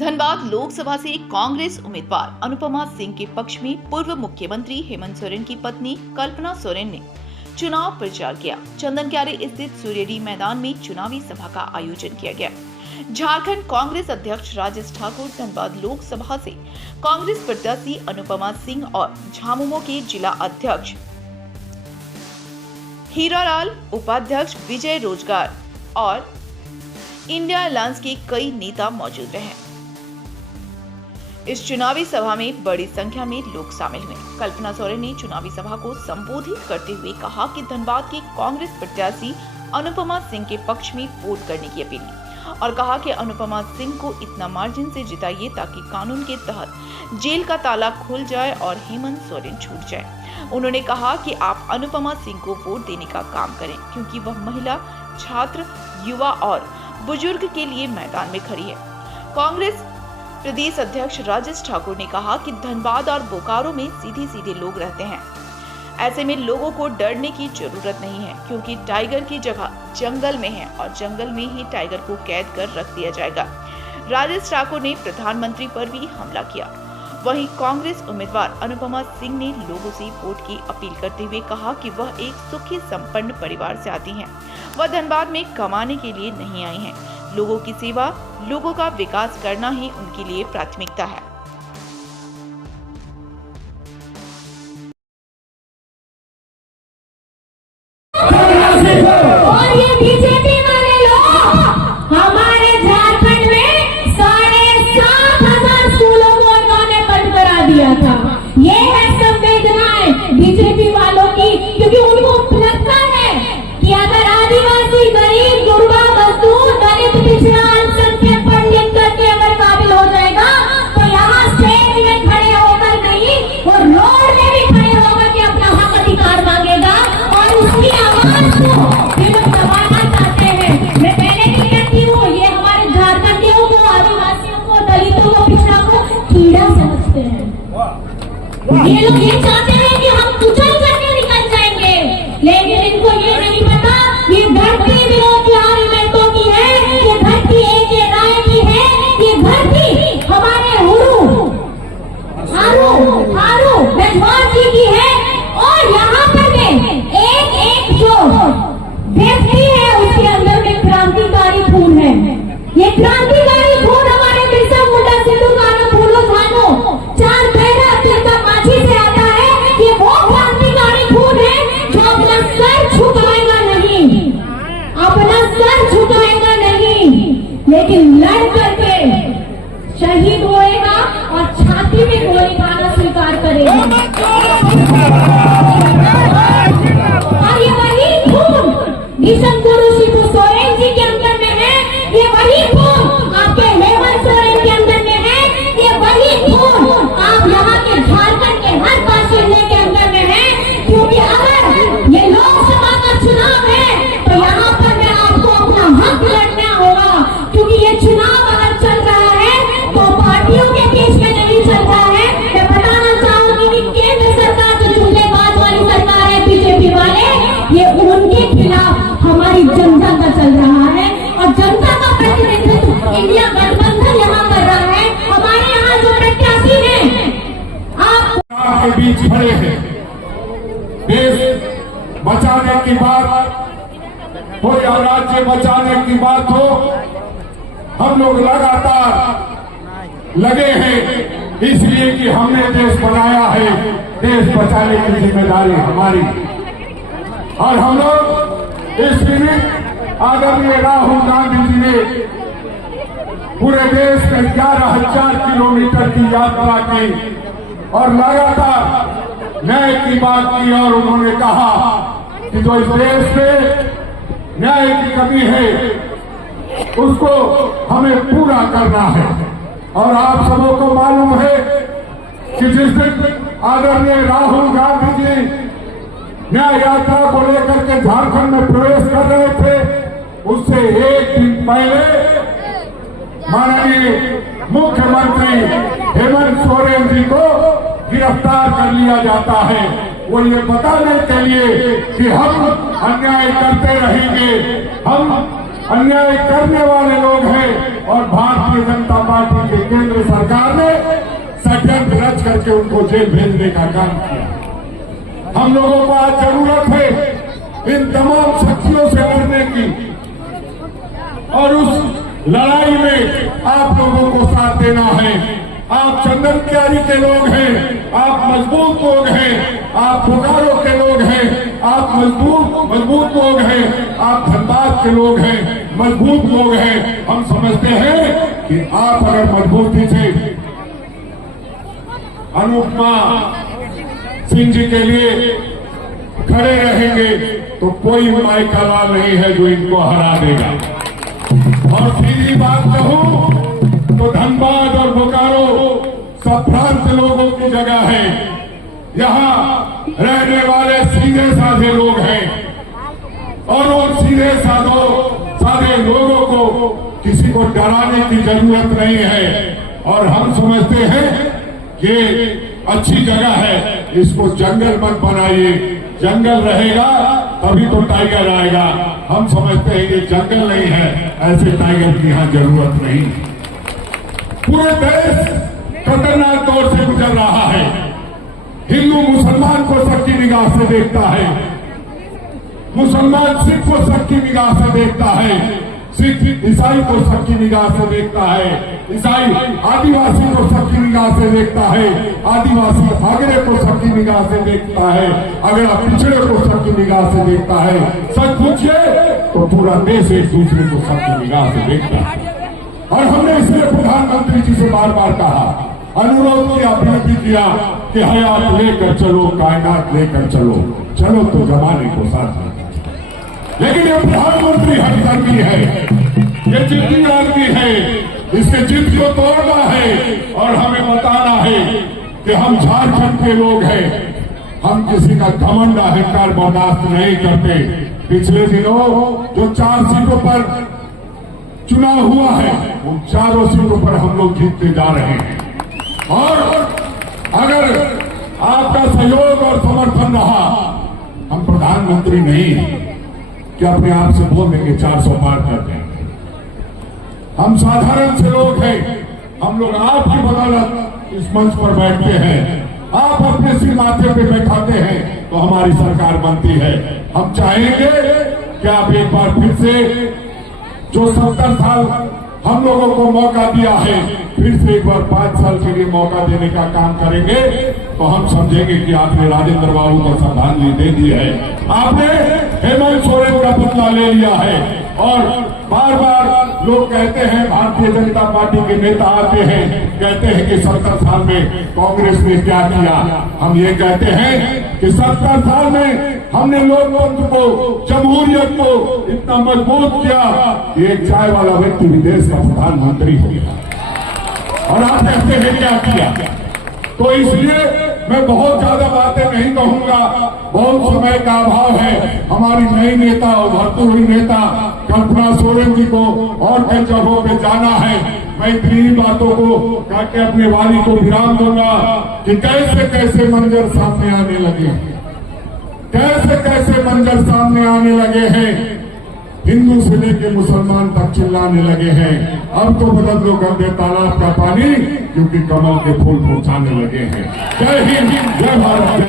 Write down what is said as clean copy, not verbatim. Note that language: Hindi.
धनबाद लोकसभा से कांग्रेस उम्मीदवार अनुपमा सिंह के पक्ष में पूर्व मुख्यमंत्री हेमंत सोरेन की पत्नी कल्पना सोरेन ने चुनाव प्रचार किया। चंदनक्यारी स्थित सूर्यडी मैदान में चुनावी सभा का आयोजन किया गया। झारखंड कांग्रेस अध्यक्ष राजेश ठाकुर, धनबाद लोकसभा से कांग्रेस प्रत्याशी अनुपमा सिंह और झामुमो के जिला अध्यक्ष हीरालाल, उपाध्यक्ष विजय रोजगार और इंडिया अलायंस के कई नेता मौजूद रहे। इस चुनावी सभा में बड़ी संख्या में लोग शामिल हुए। कल्पना सोरेन ने चुनावी सभा को संबोधित करते हुए कहा कि धनबाद के कांग्रेस प्रत्याशी अनुपमा सिंह के पक्ष में वोट करने की अपील की और कहा कि अनुपमा सिंह को इतना मार्जिन से जिताइए ताकि कानून के तहत जेल का ताला खुल जाए और हेमंत सोरेन छूट जाए। उन्होंने कहा कि आप अनुपमा सिंह को वोट देने का काम करें क्योंकि वह महिला, छात्र, युवा और बुजुर्ग के लिए मैदान में खड़ी है। कांग्रेस प्रदेश अध्यक्ष राजेश ठाकुर ने कहा कि धनबाद और बोकारो में सीधे लोग रहते हैं। ऐसे में लोगों को डरने की जरूरत नहीं है क्योंकि टाइगर की जगह जंगल में है और जंगल में ही टाइगर को कैद कर रख दिया जाएगा। राजेश ठाकुर ने प्रधानमंत्री पर भी हमला किया। वहीं कांग्रेस उम्मीदवार अनुपमा सिंह ने लोगों से वोट की अपील करते हुए कहा कि वह एक सुखी संपन्न परिवार से आती हैं। वह धनबाद में कमाने के लिए नहीं आई हैं। लोगों की सेवा, लोगों का विकास करना ही उनके लिए प्राथमिकता है। और ये बीजेपी वाले लोग हमारे झारखंड में 7,500 स्कूलों को इन्होंने बंद करा दिया था। ये है संवेदनाएं बीजेपी वालों की, क्योंकि उनको लगता है कि अगर आदिवासी, गरीब, गुरबा, मजदूर, दलित, पिछड़ा, अल्पसंख्यक पढ़ लिख करके अगर काबिल हो जाएगा तो यहाँ स्टेज में खड़े होकर नहीं और रोड में भी खड़े होकर के अपना हक अधिकार मांगेगा और उसकी आवाज को ये लोग दबाना चाहते हैं। मैं पहले भी कहती हूँ, ये हमारे झारखंडियों को, आदिवासियों को, दलितों को, पिछड़ा को कीड़ा समझते हैं। ये लोग ये चाहते हैं कि हम कुचल करके निकल जाएंगे, लेकिन इनको ये नहीं पता ये धरती विरोध इवेंटों की है, ये धरती एक राय की है, ये धरती हमारे हारू बेजवार जी की है। और यहाँ पर एक जो व्यक्ति है उसके अंदर में क्रांतिकारी खून है। ये क्रांतिकारी खून हमारे बिरसा मुंडा, सिद्धू कान्हू, फूलो भानो, चार पैरा तिलका मांझी से आता है। ये वो क्रांतिकारी खून है जो अपना सर झुकाएगा नहीं, लेकिन लड़ करके शहीद होएगा और छाती में गोली खाना स्वीकार करेगा। और ये वही खून किशन गुरु शिबू सोरेन जी के अंदर में है, ये वही खून आपके हेमंत सोरेन के अंदर में है, ये वही खून आप यहाँ के झारखंड के हर बाशिंदे के अंदर में है। क्योंकि अगर ये लोकसभा का चुनाव है तो यहाँ पर मैं आपको अपना हक लड़ना होगा, क्योंकि ये चुनाव अगर चल रहा है तो पार्टियों के बीच में नहीं चल रहा है। मैं बताना चाहूंगी कि केंद्र सरकार जो झूठेबाज वाली सरकार है, बीजेपी वाले, ये उनके खिलाफ हमारी जनता का चल रहा है और जनता का प्रतिनिधित्व इंडिया गठबंधन यहाँ कर रहा है। हमारे यहाँ जो प्रत्याशी है आपके बीच खड़े हैं। देश बचाने की बात हो या राज्य बचाने की बात हो, हम लोग लगातार लगे हैं, इसलिए कि हमने देश बनाया है। देश बचाने की जिम्मेदारी हमारी। और हम लोग इस निमित्त आदरणीय राहुल गांधी जी ने पूरे देश में 11,000 किलोमीटर की यात्रा की और लगातार न्याय की बात की। और उन्होंने कहा कि जो इस देश में न्याय की कमी है उसको हमें पूरा करना है। और आप सबों को मालूम है कि जिस दिन आदरणीय राहुल गांधी जी न्याय यात्रा को लेकर के झारखंड में प्रवेश कर रहे थे, उससे एक दिन पहले माननीय मुख्यमंत्री हेमंत सोरेन जी को गिरफ्तार कर लिया जाता है। वो ये बताने के लिए कि हम अन्याय करते रहेंगे, हम अन्याय करने वाले लोग हैं, और भारतीय जनता पार्टी के केंद्र सरकार ने षड्यंत्र रच करके उनको जेल भेजने का काम किया। हम लोगों को आज जरूरत है इन तमाम शक्तियों से लड़ने की, और उस लड़ाई में आप लोगों को साथ देना है। आप चंदन क्यारी के लोग हैं, आप मजबूत लोग हैं, आप बोकारो के लोग हैं, आप मजबूत लोग हैं, आप धनबाद के लोग हैं, मजबूत लोग हैं। हम समझते हैं कि आप अगर मजबूती से अनुपमा सिंह जी के लिए खड़े रहेंगे तो कोई माइकाला नहीं है जो इनको हरा देगा। और सीधी बात कहूं तो धनबाद और बोकारो संभ्रांत लोगों की जगह है। यहाँ रहने वाले सीधे साधे लोग हैं, और उन सीधे साधे लोगों को किसी को डराने की जरूरत नहीं है। और हम समझते हैं ये अच्छी जगह है, इसको जंगल मत बनाइए। जंगल रहेगा तभी तो टाइगर आएगा। हम समझते हैं ये जंगल नहीं है, ऐसे टाइगर की यहां जरूरत नहीं। पूरे देश खतरनाक दौर से गुजर रहा है। हिंदू मुसलमान को सबकी निगाह से देखता है, मुसलमान सिख को सबकी निगाह से देखता है, सिख ईसाई को सबकी निगाह से देखता है, ईसाई आदिवासी को सबकी निगाह से देखता है, आदिवासी अगड़े को सबकी निगाह से देखता है, अगड़ा पिछड़े को सबकी निगाह से देखता है। सच पूछिए तो पूरा देश एक दूसरे को सबकी निगाह से देखता है। और हमने इसलिए प्रधानमंत्री जी से बार बार कहा, अनुरोध किया, विनती किया कि हयात लेकर चलो, कायनात लेकर चलो, चलो तो जमाने को साथ लेकर। लेकिन ये प्रधानमंत्री हटकंडी है, ये जिद्दी आदमी है, इसके जिद को तोड़ना है और हमें बताना है कि हम झारखंड के लोग हैं, हम किसी का घमंड अहंकार बर्दाश्त नहीं करते। पिछले दिनों जो 4 सीटों पर चुनाव हुआ है, उन 4 सीटों पर हम लोग जीतते जा रहे हैं। और अगर आपका सहयोग और समर्थन रहा, हम प्रधानमंत्री नहीं कि अपने आप से बोल देंगे 400 पार कर देंगे। हम साधारण से लोग हैं, हम लोग आपकी बदौलत इस मंच पर बैठते हैं, आप अपने सिर माथे पे बैठाते हैं तो हमारी सरकार बनती है। हम चाहेंगे कि आप एक बार फिर से जो 70 साल हम लोगों को मौका दिया है, फिर से एक बार 5 साल के लिए मौका देने का काम करेंगे तो हम समझेंगे कि आपने राजेंद्र बाबू को श्रद्धांजलि दे दी है, आपने हेमंत सोरेन का बदला ले लिया है। और बार बार लोग कहते हैं, भारतीय जनता पार्टी के नेता आते हैं, कहते हैं कि 70 साल में कांग्रेस ने क्या किया। हम ये कहते हैं कि 70 साल में हमने लोकतंत्र को, जमहूरियत को इतना मजबूत किया कि एक चाय वाला व्यक्ति विदेश का प्रधानमंत्री हो गया। और आप कहते हैं क्या किया। तो इसलिए मैं बहुत ज्यादा बातें नहीं कहूंगा, बहुत समय का अभाव है। हमारी नई नेता, उभरती हुई नेता कल्पना सोरेन जी को और कई जगहों पे जाना है। मैं इतनी बातों को करके अपने वाली को विराम दूंगा कि कैसे कैसे मंजर सामने आने लगे, कैसे कैसे मंजर सामने आने लगे हैं। हिंदू से लेकर मुसलमान तक चिल्लाने लगे हैं, अब तो बदल दो गंदे तालाब का पानी, क्योंकि कमल के फूल पहुंचाने लगे हैं। जय हिंद, जय भारत।